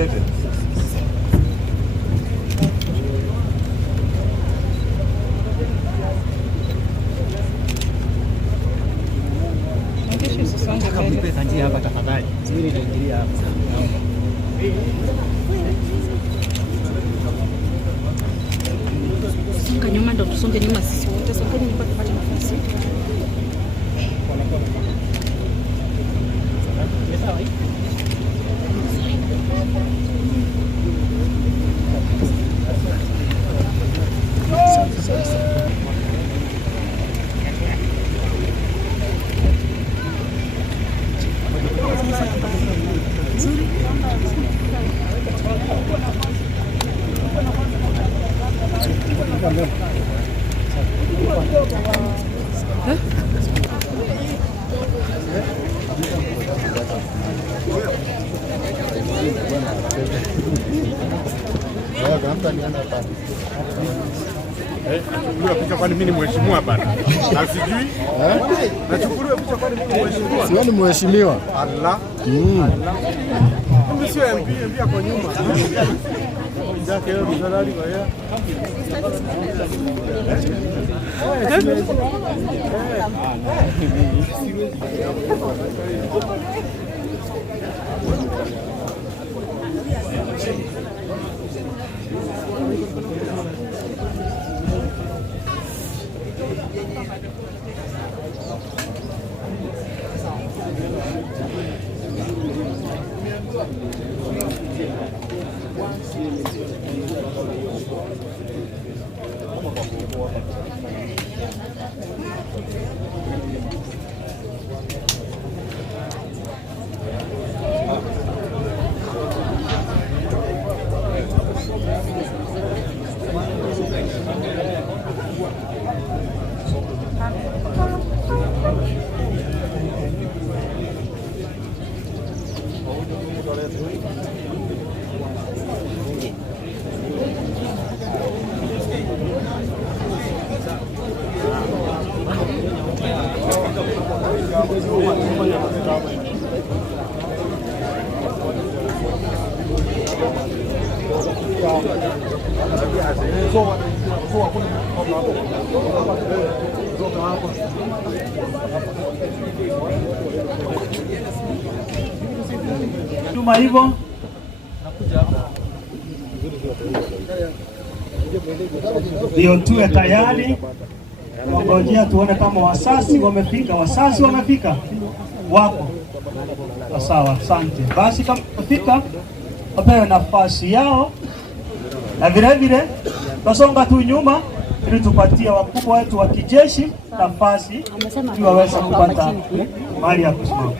11. Nataka mnipe njia hapa tafadhali. Siri ndio hapa. Songa nyuma, ndo tusonge nyuma sisi wote. Songa nyuma tupate nafasi. Nachukuliwa picha kwani mimi ni mheshimiwa bana? Na sijui. Nachukuliwa picha kwani mimi ni mheshimiwa? Sio ni mheshimiwa. Allah. Mimi sio MP kwa nyuma. Zake yeye msalari kwa yeye. Tuma hivyo ndio tuwe tayari kuongojea tuone kama wasasi wamefika. Wasasi wamefika, wako sawa. Asante. Basi kama wamefika wapewe nafasi yao, na vile vile tasonga tu nyuma ili tupatie wakubwa wetu wa kijeshi nafasi ili waweze kupata mahali ya kusimama.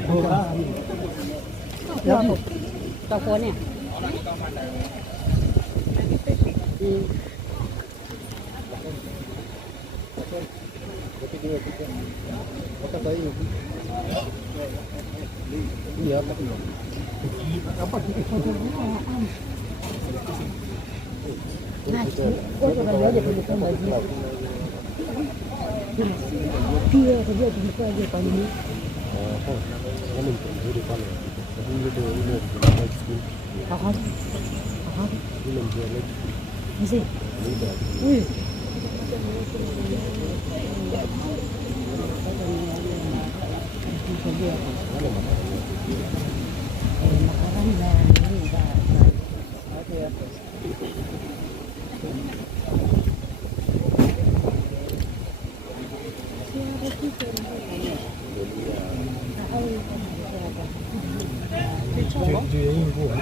Tutakuonea. juu ya hii mvua,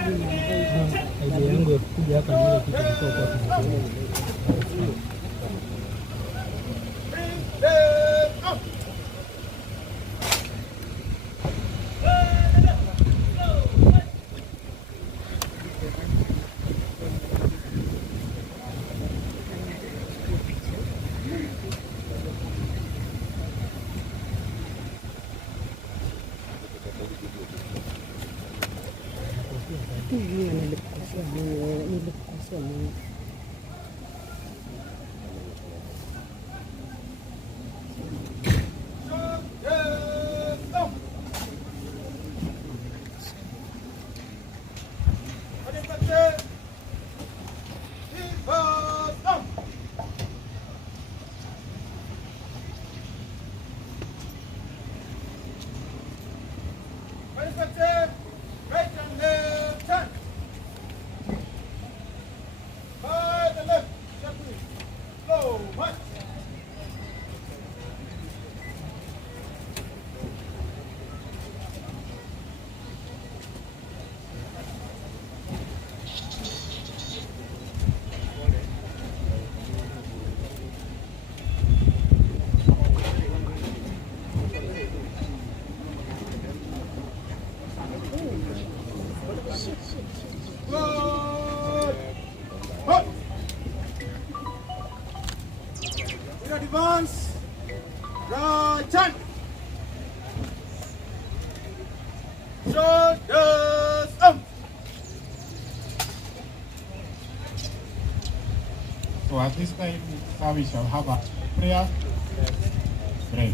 idea yangu ya kuja hapa ni ile kitu kwa Advance. Right hand. Shoulders up. So at this time, we shall have a prayer. Pray.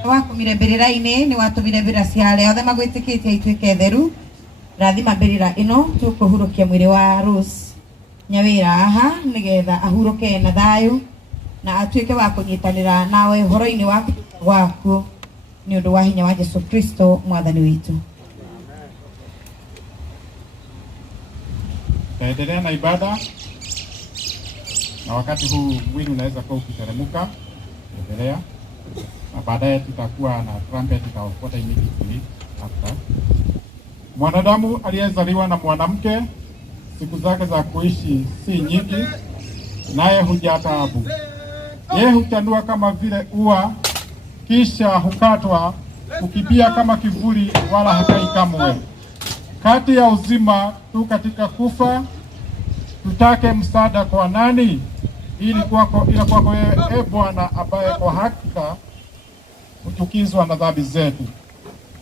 Wako mirebirira-ini ni watumirabira ciale othe magwitikitie ituike theru rathima mbirira ino tukuhurukia mwiri wa Rose Nyawira aha nigetha ahuruke na thayu na atuike wa kunyitanira nawe horo-ini waku ni undu wa hinya wa Yesu Kristo mwathani witu. Taendelea na ibada na wakati huu mwili unaweza kuwa ukiteremka, endelea. Na baadaye tutakuwa na trumpet itafuata immediately after. Mwanadamu aliyezaliwa na mwanamke siku zake za kuishi si nyingi, naye hujaa taabu. Yeye huchanua kama vile ua, kisha hukatwa, ukipia kama kivuli, wala hakai kamwe. Kati ya uzima tu katika kufa, tutake msaada kwa nani? Ili kwako wewe, Bwana, ambaye kwa hakika kuchukizwa na dhambi zetu.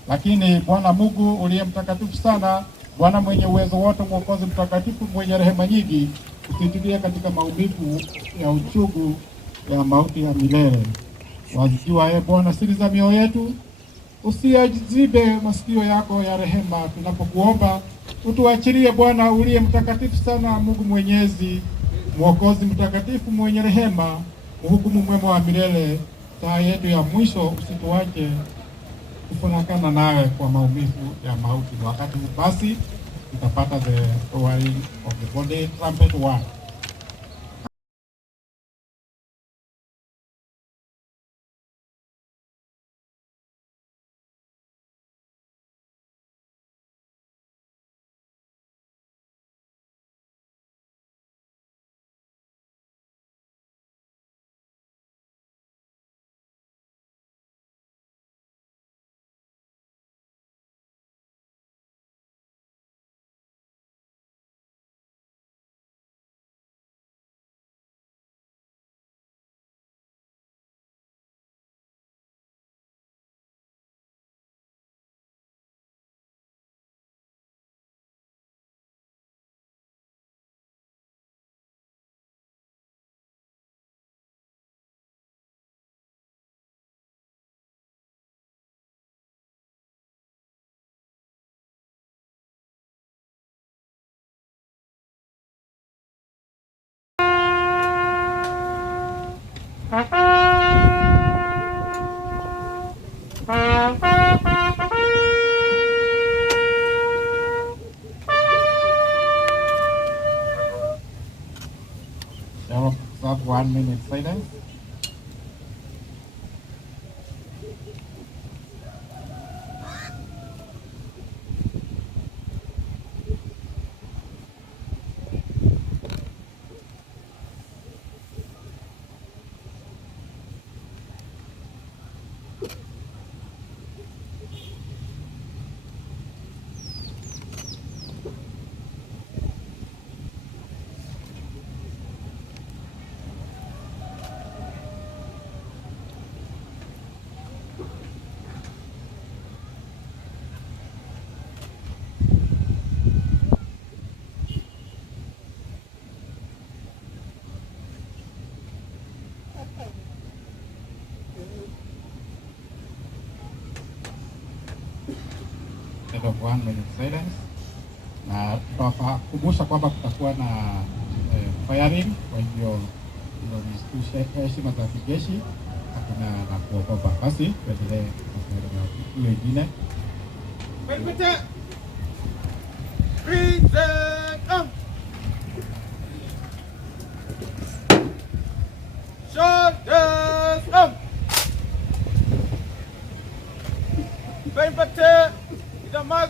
Lakini Bwana Mungu uliye mtakatifu sana, Bwana mwenye uwezo wote, Mwokozi mtakatifu, mwenye rehema nyingi, usitulie katika maumivu ya uchungu ya mauti ya milele. Wazijua Bwana siri za mioyo yetu, usiyazibe masikio yako ya rehema tunapokuomba. Utuachilie Bwana uliye mtakatifu sana, Mungu mwenyezi, Mwokozi mtakatifu, mwenye rehema, mhukumu mwema wa milele. Saa yetu ya mwisho usituache kufunakana nawe kwa maumivu ya mauti. Wakati basi tutapata the lowering of the body, trumpet 1. Shall observe 1 minute silence. Of 1 minute silence, na tutakumbusha kwamba kutakuwa na firing. Kwa hivyo ni heshima za kijeshi, hakuna na kuogopa. Basi tuendelee na wengine.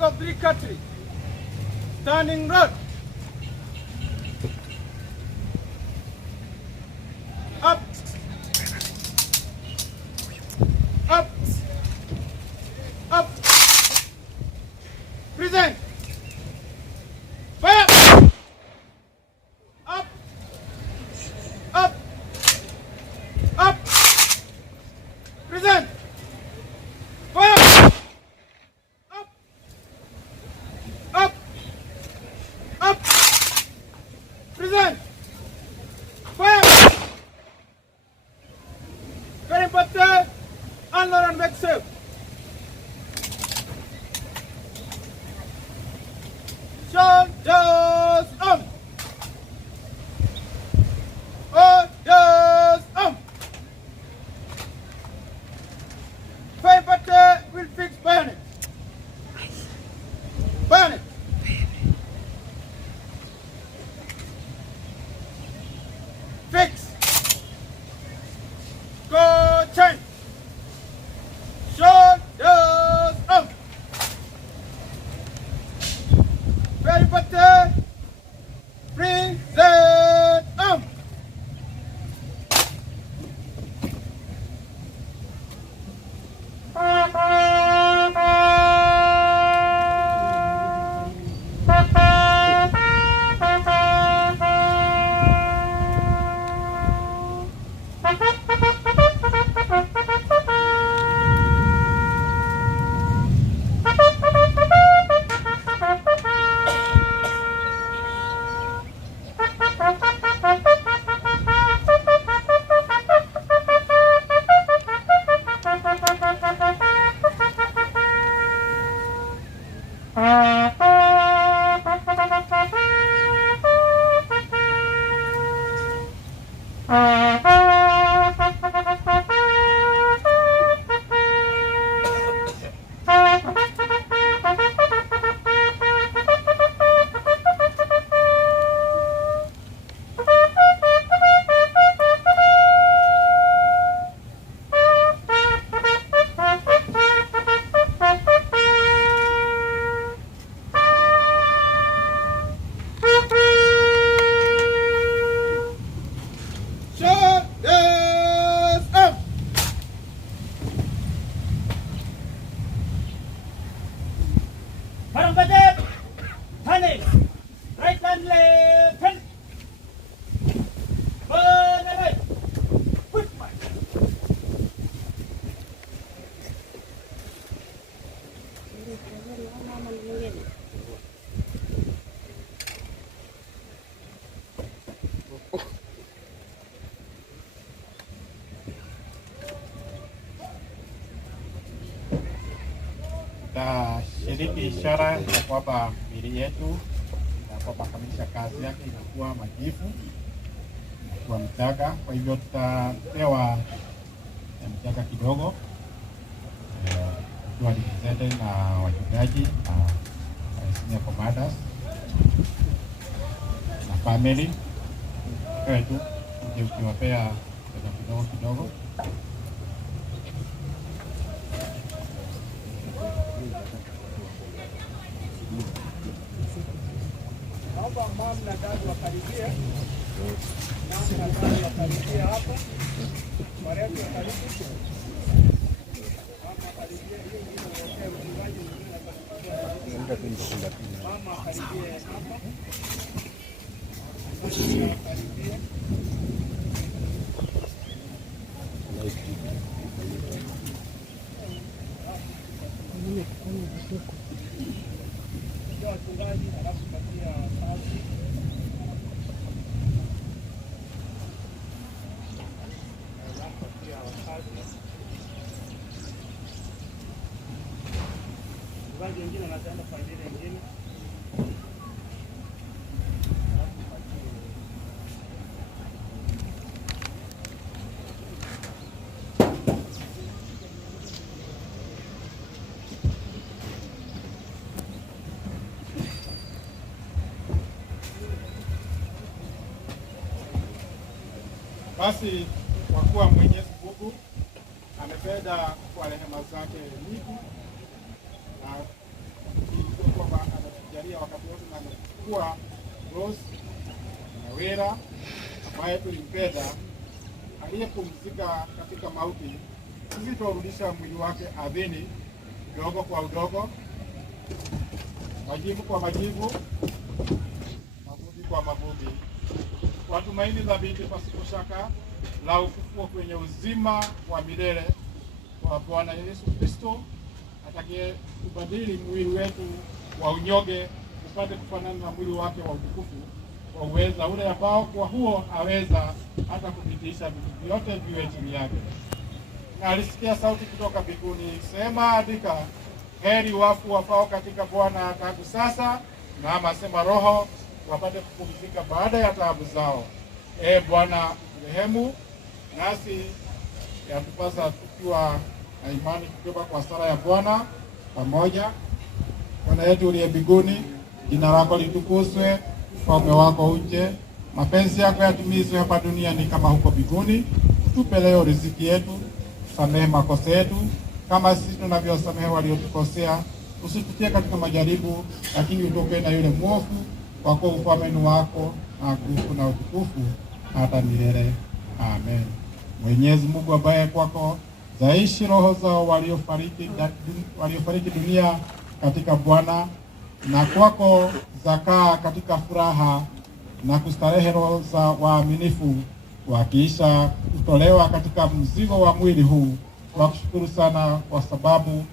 of 3 countries. Standing road. Up. Up. Up. Present. Fire. Up. Up. Up. Present. Fire. Up. Up. Up. Present. Fire. Very important. Unload and make safe. Shoulders up. Orders up. Fire butter will fix bayonet. Bayonet. Fix. Go change. Shoulders up. Very butter. Present up. Right and left hand. Burn and right. Push my. Shiriki ishara ya kwamba miili yetu inapokamilisha kazi yake inakuwa majivu, inakuwa mchanga. Kwa hivyo tutapewa mchanga kidogo tukiwa represented na wachungaji na senior commanders na family wetu, ukiwapea kidogo kidogo. Naomba mama na dada wakaribie. Mama na dada wakaribie hapa. Warefu wakaribie. Mama karibie hiyo ndio wote mchungaji mwingine na mama karibie hapa. Karibie. Wachungaji halafu katia kazi. Wachungaji wengine wanatenda familia nyingine. Basi kwa kuwa Mwenyezi Mungu amependa kwa rehema zake nyingi na kutujalia wakati wote na kuchukua Rose Nyawira ambaye tulimpenda aliyepumzika katika mauti. Sisi tuwarudisha mwili wake ardhini udogo kwa udogo, majivu kwa majivu, mavumbi kwa mavumbi, kwa tumaini thabiti pasipo shaka la ufufuo kwenye uzima wa milele kwa Bwana Yesu Kristo, atakaye kubadili mwili wetu wa unyonge upate kufanana na mwili wake wa utukufu, kwa uweza ule ambao kwa huo aweza hata kupitisha vitu vyote viwe chini yake. Na alisikia sauti kutoka mbinguni sema, andika, heri wafu wafao katika Bwana tangu sasa, na asema roho wapate kupumzika baada ya taabu zao. Bwana rehemu, nasi yatupasa tukiwa na imani kutoka kwa sala ya Bwana pamoja. Bwana yetu uliye mbinguni, jina lako litukuzwe, ufalme wako uje, mapenzi yako yatimizwe hapa duniani kama huko mbinguni. Tupe leo riziki yetu, samehe makosa yetu kama sisi tunavyosamehe waliotukosea, usitutie katika majaribu, lakini utuokoe na yule mwovu, kwa kuwa ufalme ni wako na nguvu na utukufu hata milele. Amen. Mwenyezi Mungu ambaye kwako zaishi roho zao waliofariki dunia katika Bwana, na kwako zakaa katika furaha na kustarehe roho za waaminifu wakiisha kutolewa katika mzigo wa mwili huu. Wakushukuru sana kwa sababu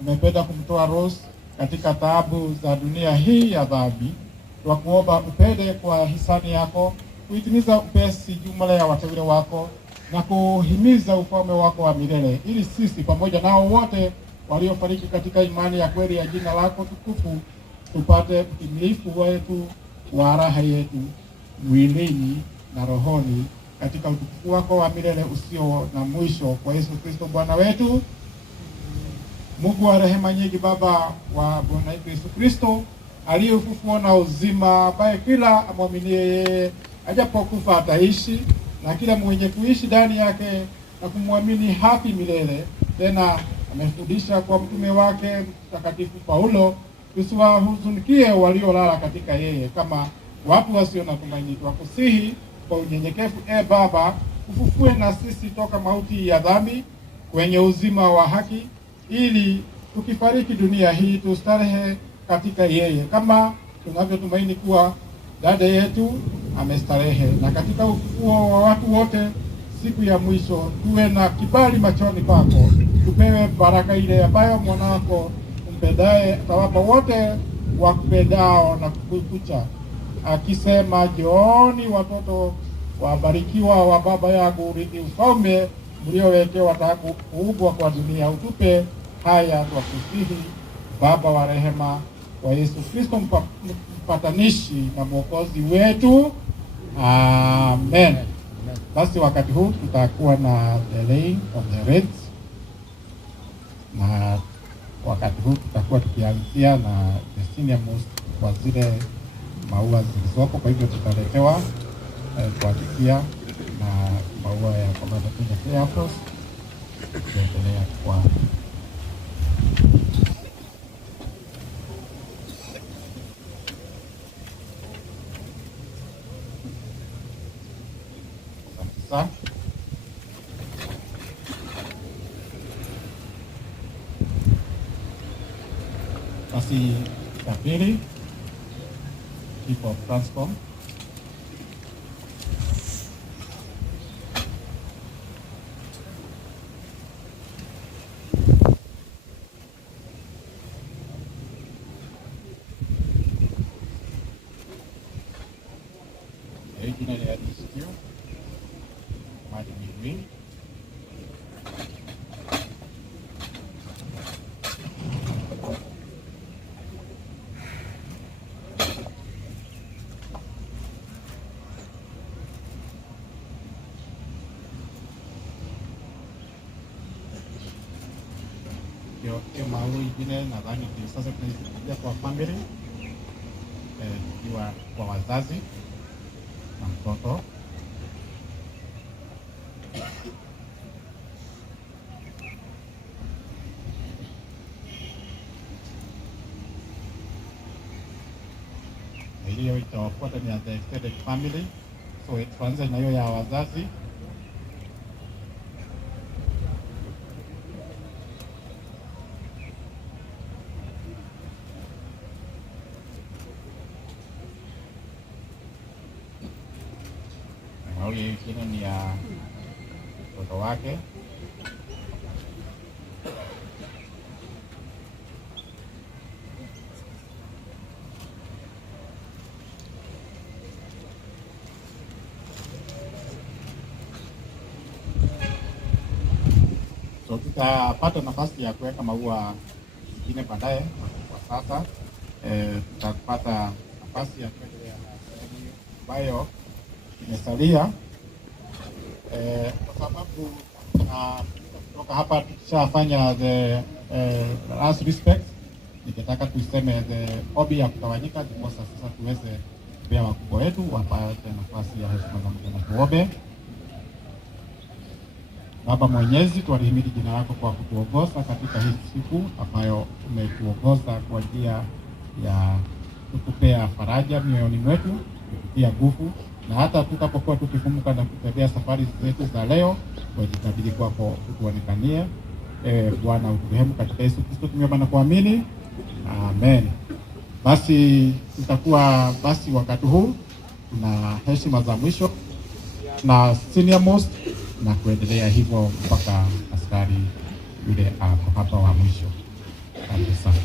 umependa kumtoa Rose katika taabu za dunia hii ya dhambi. Twakuomba upende kwa hisani yako kuitimiza upesi jumla ya wateule wako na kuhimiza ufalme wako wa milele, ili sisi pamoja nao wote waliofariki katika imani ya kweli ya jina lako tukufu tupate utimilifu wetu wa raha yetu mwilini na rohoni katika utukufu wako wa milele usio na mwisho, kwa Yesu Kristo Bwana wetu. Mungu wa rehema nyingi, Baba wa Bwana wetu Yesu Kristo, aliye ufufuo na uzima, ambaye kila amwaminie yeye ajapokufa ataishi, na kila mwenye kuishi ndani yake na kumwamini hafi milele. Tena amefundisha kwa mtume wake Mtakatifu Paulo, tusiwahuzunikie waliolala katika yeye kama watu wasio na tumaini. Twakusihi kwa unyenyekevu, Baba, ufufue na sisi toka mauti ya dhambi kwenye uzima wa haki, ili tukifariki dunia hii tustarehe katika yeye, kama tunavyotumaini kuwa dada yetu amestarehe. Na katika ufufuo wa watu wote siku ya mwisho tuwe na kibali machoni pako, tupewe baraka ile ambayo mwanako umpendaye atawapa wote wakupendao na kukucha, akisema, njooni watoto wabarikiwa wa Baba yangu, urithi ufalme mliowekewa tangu kuumbwa kwa dunia. Utupe haya twakusihi, Baba wa rehema, wa Yesu Kristo mpatanishi na mwokozi wetu. Amen. Basi wakati huu tutakuwa na the laying of the wreath, na wakati huu tutakuwa tukianzia na the senior most kwa zile maua zilizopo. Kwa hivyo tutaletewa kuandikia na maua ya Commander Kenya Air Force kuendelea kwa sasa. Basi ya pili, Chief of Transcom. Originally at this year, Martin Green. Hiyo maua ingine nadhani sasa tunaizungumzia kwa family, ikiwa kwa wazazi na mtoto. itawafuata ni the extended family. So tuanze na hiyo ya wazazi. Na huyo ingine ni ya mtoto wake. So tutapata nafasi ya kuweka maua zingine baadaye. Kwa sasa tutapata nafasi ya kuendelea na sehemu ambayo imesalia, kwa sababu kutoka hapa tukishafanya the last respect. Nikitaka tuseme the obi ya kutawanyika, ndipo sasa tuweze kupea wakubwa wetu wapate nafasi ya heshima za mtu na tuombe. Baba Mwenyezi, tualihimidi jina lako kwa kutuongoza katika hii siku ambayo umetuongoza kwa njia ya kutupea faraja mioyoni mwetu, kututia nguvu, na hata tutakapokuwa tukifumuka na kutembea safari zetu za leo, tujitabiri kwako utuonekanie. Bwana uturehemu katika Yesu Kristo tumeomba na kuamini. Amen. Basi tutakuwa wakati huu tuna heshima za mwisho na senior most, na kuendelea hivyo mpaka askari yule hapa wa mwisho. Asante sana.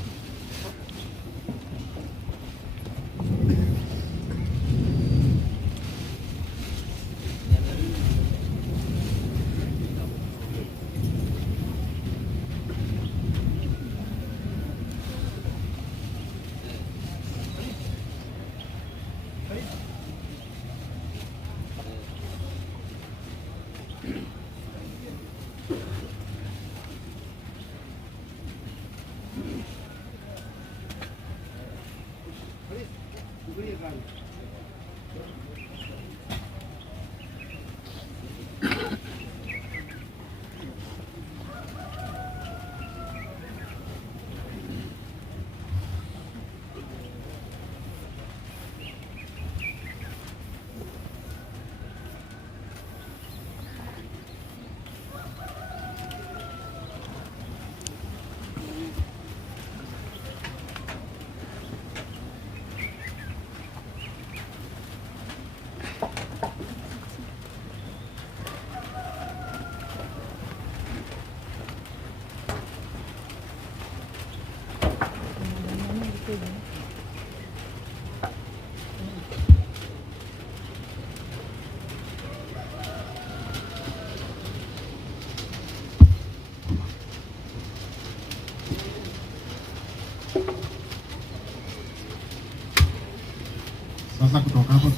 Sasa kutoka hapo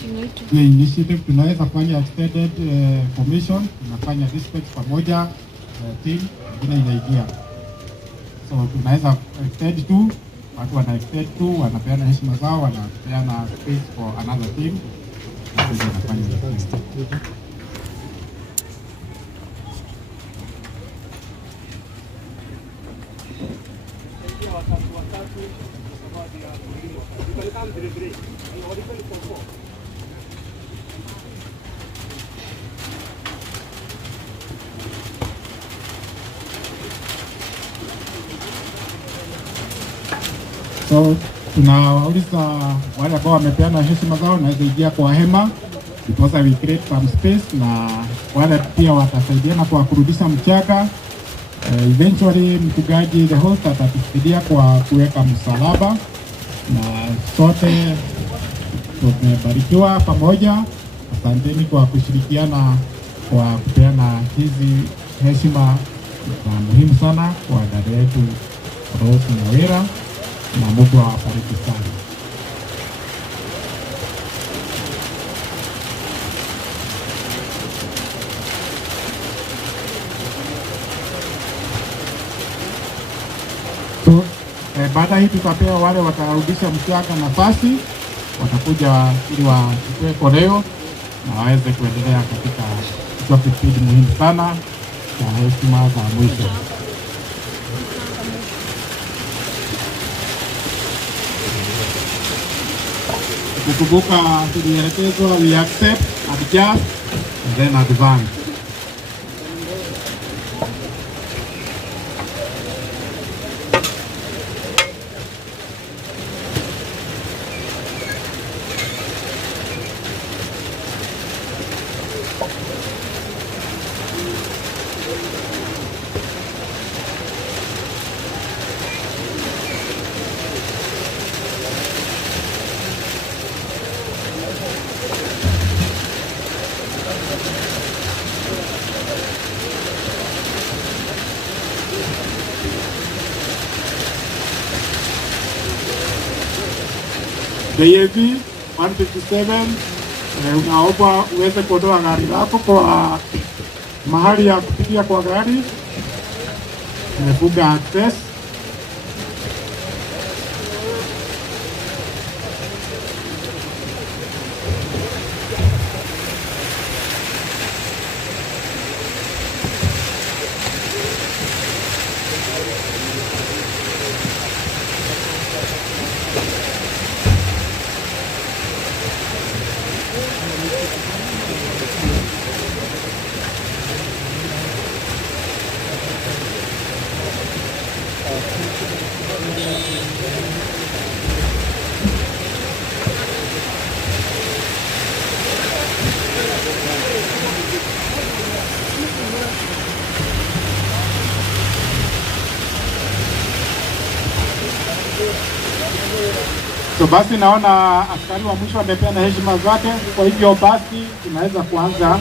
hiyo initiative tunaweza fanya extended commission, tunafanya respect pamoja, team nyingine inaingia. So tunaweza extend tu, watu wana extend tu, wanapeana heshima zao, wanapeana space for another team. Tunafanya so tunawauliza wale ambao wamepeana heshima zao naweza ingia kwa hema, because we create some space, na wale pia watasaidiana kwa kurudisha mchanga. Eventually mchungaji the host atatusaidia kwa kuweka msalaba, na sote tumebarikiwa pamoja. Asanteni kwa kushirikiana kwa kupeana hizi heshima za muhimu sana kwa dada yetu Rose Nyawira, na Mungu awabariki sana. So baada hii tutapewa wale watarudisha mchanga nafasi, watakuja ili wachukue koleo na waweze kuendelea katika hicho kipindi muhimu sana cha heshima za mwisho. Kukumbuka tulielekezwa we accept, adjust and then advance. DAV 157 unaomba uweze kuondoa gari lako kwa mahali ya kupitia kwa gari. Umefunga access. So basi naona askari wa mwisho amepeana heshima zake, kwa hivyo basi tunaweza kuanza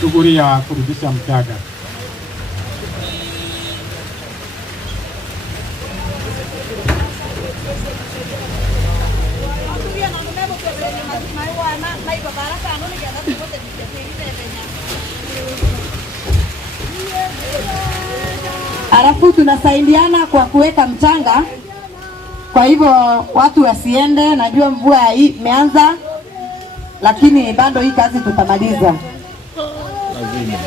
shughuli ya kurudisha mchanga. Alafu tunasaidiana kwa kuweka mchanga. Kwa hivyo watu wasiende, najua mvua imeanza, lakini bado hii kazi tutamaliza. Lazima.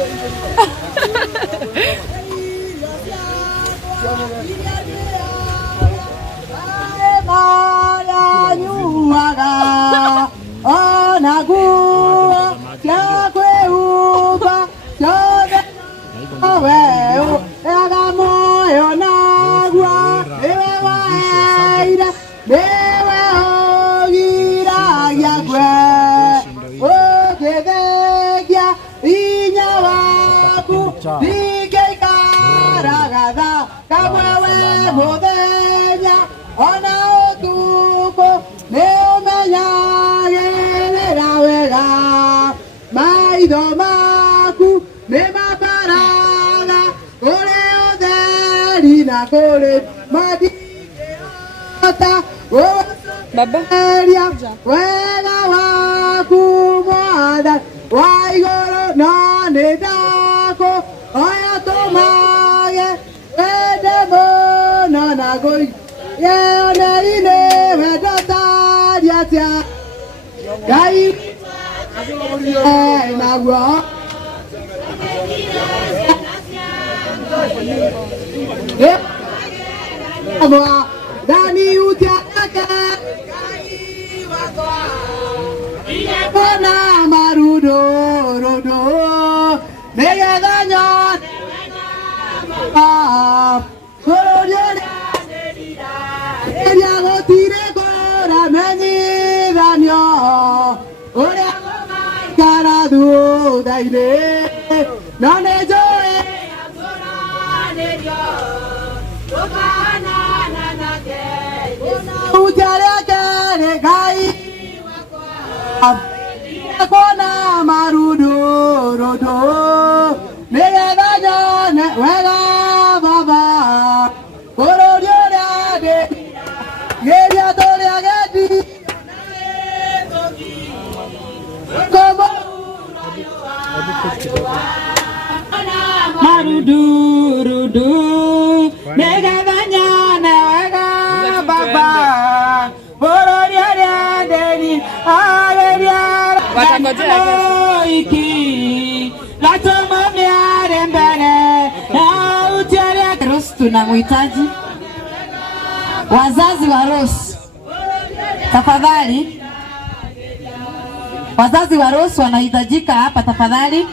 Baba wega wakumwada waigoro none dako oya tomage edemo na goi yone ine wedataria tia gai na gwa Dani utiaka Bona marudo rodo Nega daño Ella go tire cora meni daño Ora cara du daile Non è joe Kona marudo rodo nega daño ne wega baba kororia de yeria tolia gedi como marudo rodo nega daño ne wega baba kororia de tunamhitaji wazazi wa Rose, tafadhali Wazazi wa Rose wanahitajika hapa tafadhali.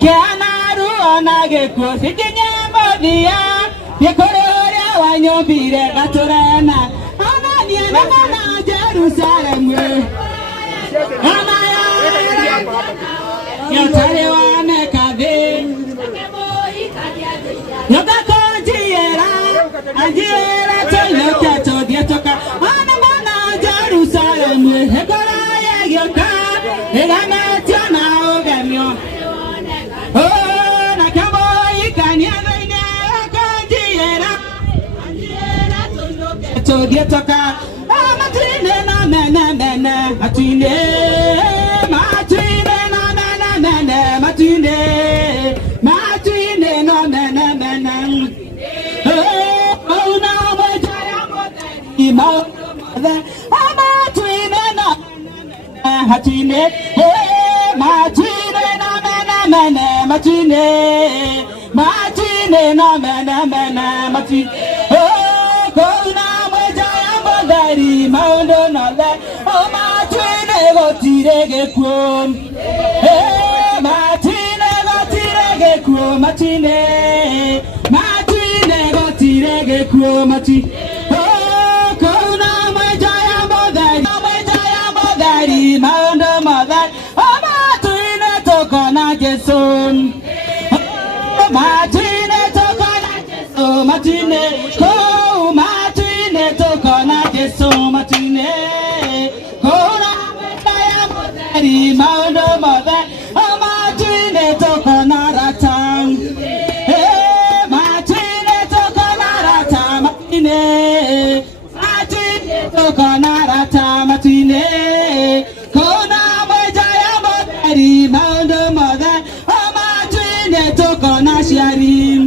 Keanaru ona gikuo sikinyambo thia Yekororia wanyobire gaturana Ona niena kana Jerusalem Amaya Yotare wane kathi Yokakonjiera Anjiera toyoka todhietoka Ona mwana Jerusalem Yekororia yoka Egametio na ogemio Oh, nakabo ikanyeva Toka matine na mena mena matine na mena mena matine na mena mena oh na mojaya ima matine na matine na mena mena matine na mena mena matine Maundo nole, oh matine go tirege kuom. Matine go tirege kuom, matine go tirege kuom, matine. Oh, kona majaya bodari, maundo modari, oh matine tokona Jesun. Oh matine tokona Jesun, matine. Tokona Jesu matine kona maya modari maundo moda matine tokona ratang matine tokona ratang matine tokona ratang matine kona maya modari maundo moda matine tokona sharim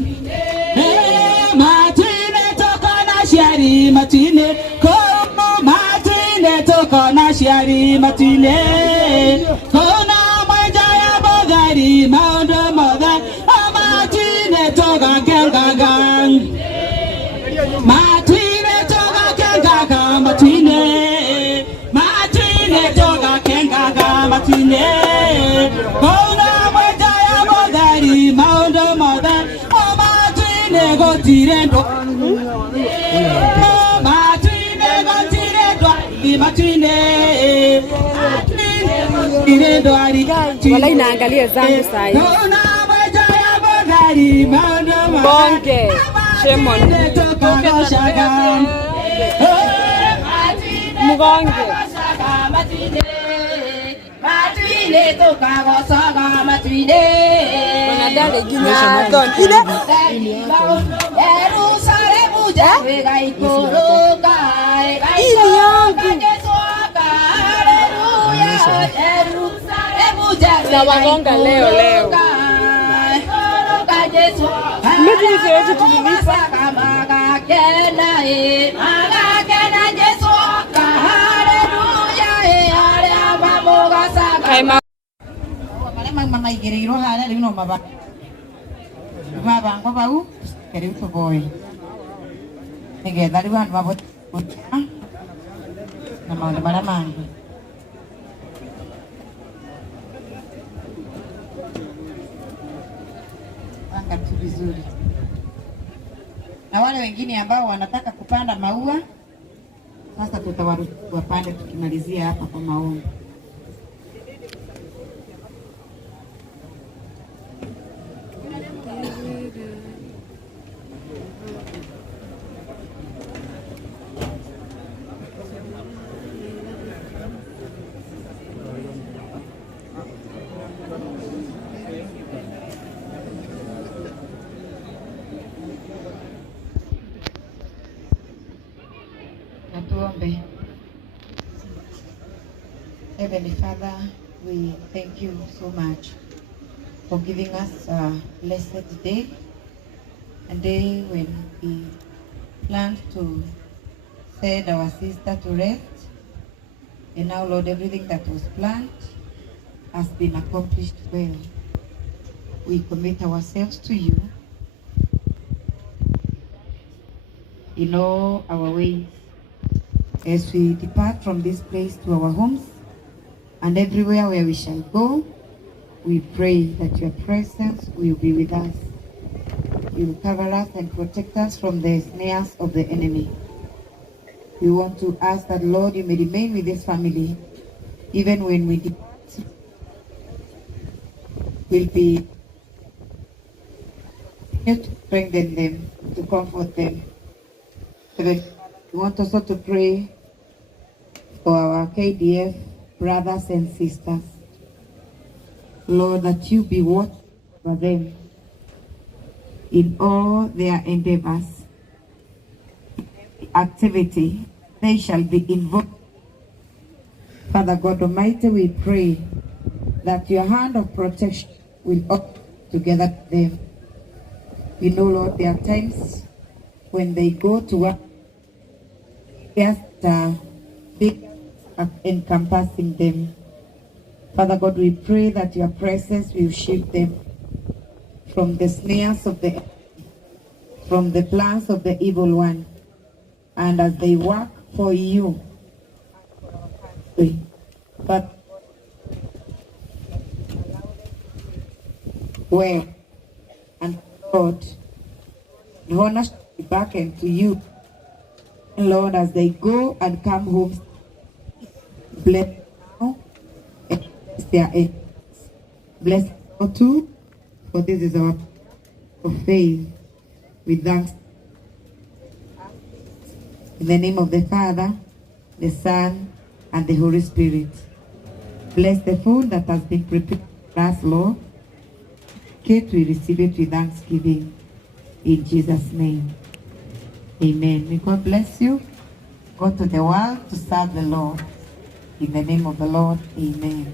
matine kono matine tokona shari matine kona majaya bodari maundo moda matine toka kengagang matine toka kengagang matine toka kengagang matine kona majaya bodari maundo moda matine go tirendo Wala inaangalia zangu saa hii. Bonge Shemon Mugonge wanadada jina don ile na wagonga leo mimi niweze tulilipa kaima mama igereiro hara rino baba bau keriu to boy nigetha riu andu mabota na maundu maria mangi panga tu vizuri na wale wengine ambao wanataka kupanda maua sasa tutawapanda tukimalizia hapa kwa maombi. Heavenly Father, we thank you so much for giving us a blessed day, a day when we planned to send our sister to rest. And now, Lord, everything that was planned has been accomplished well. We commit ourselves to you in all our ways as we depart from this place to our homes and everywhere where we shall go. we pray that your presence will be with us. You will cover us and protect us from the snares of the enemy. We want to ask that, Lord, you may remain with this family, even when we depart. Will be to strengthen them, to comfort them. We want also to pray for our KDF brothers and sisters. Lord, that you be watching over them in all their endeavors, activity, they shall be involved. Father God Almighty, we pray that your hand of protection will up together with them. We know, Lord, there are times when they go to work, just big encompassing them. Father God, we pray that your presence will shield them from the snares of the enemy, from the plans of the evil one, and as they work for you. But where and Lord, the honor should be back into you. And Lord, as they go and come home, bless now and bless their ends. Bless them too, for this is our of faith with thanks. In the name of the Father, the Son, and the Holy Spirit. Bless the food that has been prepared for us, Lord. Kate, we receive it with thanksgiving. In Jesus' name. Amen. May God bless you. Go to the world to serve the Lord. In the name of the Lord. Amen.